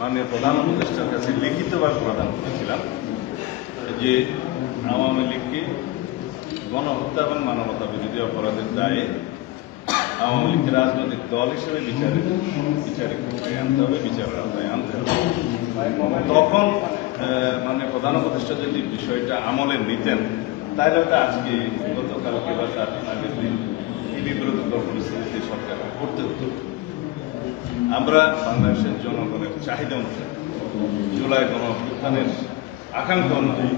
মাননীয় প্রধান উপদেষ্টার কাছে লিখিতভাবে প্রদান করেছিলাম যে আওয়ামী লীগকে গণহত্যা এবং মানবতা বিরোধী অপরাধের দায়ে আওয়ামী লীগকে রাজনৈতিক দল হিসেবে বিচারিক প্রক্রিয়ায় আনতে হবে, বিচারের আওতায় আনতে হবে। তখন মাননীয় প্রধান উপদেষ্টা যদি বিষয়টা আমলে নিতেন তাহলে হয়তো আজকে গতকালকে বা তার আগের দিন এই বিব্রতকর পরিস্থিতিতে সরকারকে করতে হতো। আমরা বাংলাদেশের জনগণের চাহিদা অনুযায়ী জুলাই গণঅভ্যুত্থানের আকাঙ্ক্ষা অনুযায়ী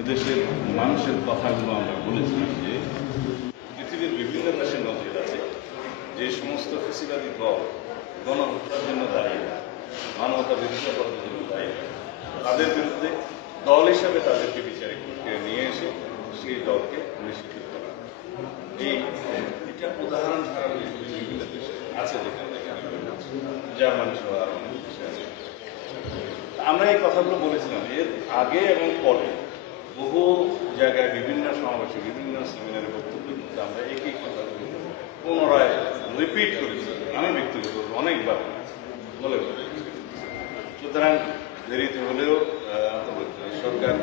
এদেশের মানুষের কথাগুলো আমরা বলেছিলাম যে পৃথিবীর বিভিন্ন দেশের নজির আছে যে সমস্ত ফ্যাসিবাদী দল গণহত্যার জন্য দায়ী, মানবতা বিরোধী অপরাধের জন্য দায়ী, তাদের বিরুদ্ধে দল হিসাবে তাদেরকে বিচারিক প্রক্রিয়া নিয়ে এসে সেই দলকে নিষিদ্ধ করা। এটা উদাহরণ ছাড়া বিভিন্ন দেশে আছে, যেখানে জার্মানি সহ আরো অনেক দেশে আছে। আমরা এই কথাগুলো বলেছিলাম এর আগে এবং পরে বহু জায়গায় বিভিন্ন সমাবেশে বিভিন্ন সেমিনারে বক্তব্য কিন্তু আমরা একই কথাগুলো পুনরায় রিপিট করেছি। আমি ব্যক্তিগত অনেকবার বলে সুতরাং দেরিতে হলেও সরকার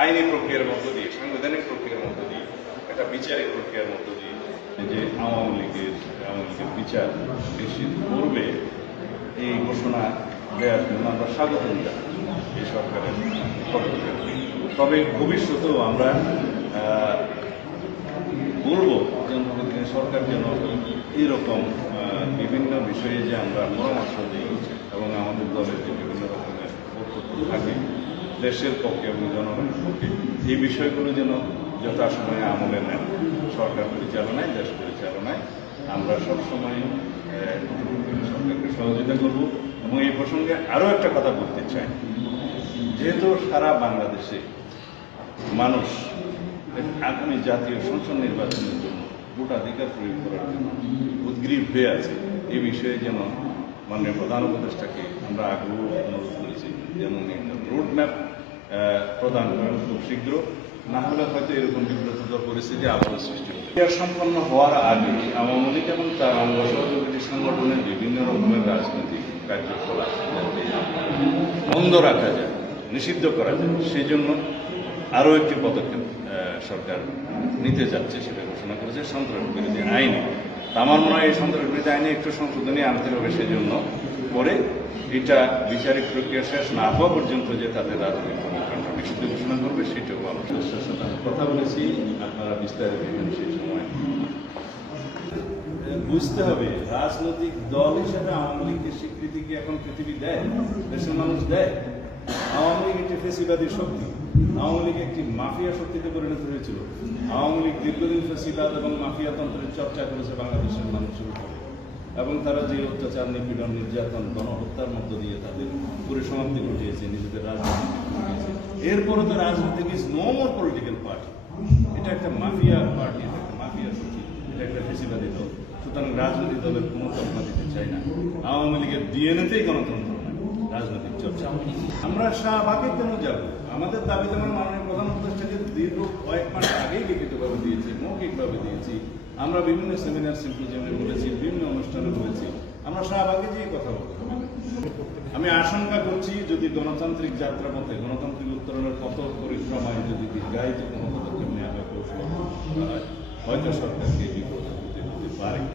আইনি প্রক্রিয়ার মধ্য দিয়ে, সাংবিধানিক প্রক্রিয়ার মধ্য দিয়ে, একটা বিচারিক প্রক্রিয়ার মধ্য দিয়ে যে আওয়ামী লীগের বিচার নিশ্চিত করবে এই ঘোষণা দেওয়ার জন্য আমরা স্বাগত জানাচ্ছি এই সরকারের পদক্ষেপ। তবে ভবিষ্যতেও আমরা বলবো যে সরকার যেন এইরকম বিভিন্ন বিষয়ে যে আমরা পরামর্শ দিই এবং আমাদের দলের যে বিভিন্ন রকমের বক্তব্য থাকে দেশের পক্ষে এবং জনগণের পক্ষে, এই বিষয়গুলো যেন যথাসময়ে আমলে নেন। সরকার পরিচালনায়, দেশ পরিচালনায় আমরা সবসময় সরকারকে সহযোগিতা করব। এবং এই প্রসঙ্গে আরও একটা কথা বলতে চাই, যেহেতু সারা বাংলাদেশে মানুষ আগামী জাতীয় সংসদ নির্বাচনের জন্য ভোটাধিকার প্রয়োগ করার জন্য উদ্গ্রীব হয়ে আছে, এই বিষয়ে যেন মাননীয় প্রধান উপদেষ্টাকে আমরা আগ্রহ অনুরোধ করেছি যেন রোড ম্যাপ প্রদান করেন খুব শীঘ্র, না হলে হয়তো এরকম বিব্রতকর পরিস্থিতি আবারও সৃষ্টি হবে। সম্পন্ন হওয়ার আগে আওয়ামী লীগ এবং তার অঙ্গ সহযোগী সংগঠনের বিভিন্ন রকমের রাজনৈতিক কার্যকলাপ বন্ধ রাখা যায়, নিষিদ্ধ করা যায়, সেই জন্য আরও একটি পদক্ষেপ সরকার নিতে যাচ্ছে, সেটা ঘোষণা করেছে সন্ত্রাস বিরোধী আইনে। আমার মনে হয় এই সন্ত্রাস বিরোধী আইনে একটু সংশোধনী আনতে হবে, সেজন্য পরে এটা বিচারিক প্রক্রিয়া শেষ না হওয়া পর্যন্ত যে তাদের রাজনৈতিক কর্মকাণ্ড নিষিদ্ধ ঘোষণা করবে সেটাও আমাদের সাথে কথা বলেছি। আপনারা বিস্তারিত দেখবেন সেই সময়। বুঝতে হবে রাজনৈতিক দল হিসেবে আওয়ামী লীগের স্বীকৃতি কি এখন পৃথিবী দেয়, দেশের মানুষ দেয়? আওয়ামী লীগ একটি ফেসিবাদী শক্তি, আওয়ামী লীগ একটি মাফিয়া শক্তিতে পরিণত হয়েছিল। আওয়ামী লীগ দীর্ঘদিন ফেসিবাদ এবং মাফিয়া তন্ত্রের চর্চা করেছে বাংলাদেশের মানুষের উপরে, এবং তারা যে অত্যাচার, নিপীড়ন, নির্যাতন, গণহত্যার মধ্য দিয়ে তাদের পরিসমাপ্তি ঘটিয়েছে, নিজেদের রাজনীতি ঘটিয়েছে। এরপরও তো রাজনীতি is no more political party, এটা একটা মাফিয়া পার্টি, এটা একটা মাফিয়া শক্তি, এটা একটা ফেসিবাদী দল। সুতরাং রাজনৈতিক দলের কোনো তকমা দিতে চাই না। আওয়ামী লীগের ডিএনএতেই গণতন্ত্র নয়, রাজনৈতিক চর্চা। আমরা শাহবাগে কেন যাব? আমাদের দাবি যেমন মাননীয় প্রধান উপদেষ্টাকে দীর্ঘ কয়েক মাস আগেই লিখিতভাবে দিয়েছি, মৌখিকভাবে দিয়েছি, আমরা বিভিন্ন সেমিনার সিম্পোজিয়ামে বলেছি, বিভিন্ন অনুষ্ঠানে বলেছি, আমরা শাহবাগে যেয়ে কথা বলতে হবে। আমি আশঙ্কা করছি যদি গণতান্ত্রিক যাত্রাপথে, গণতান্ত্রিক উত্তরণের পথ পরিক্রমায় যদি দীর্ঘায়িত কোনো পদক্ষেপ নেওয়া হয়, হয়তো সরকারকে বিপদ হতে পারে।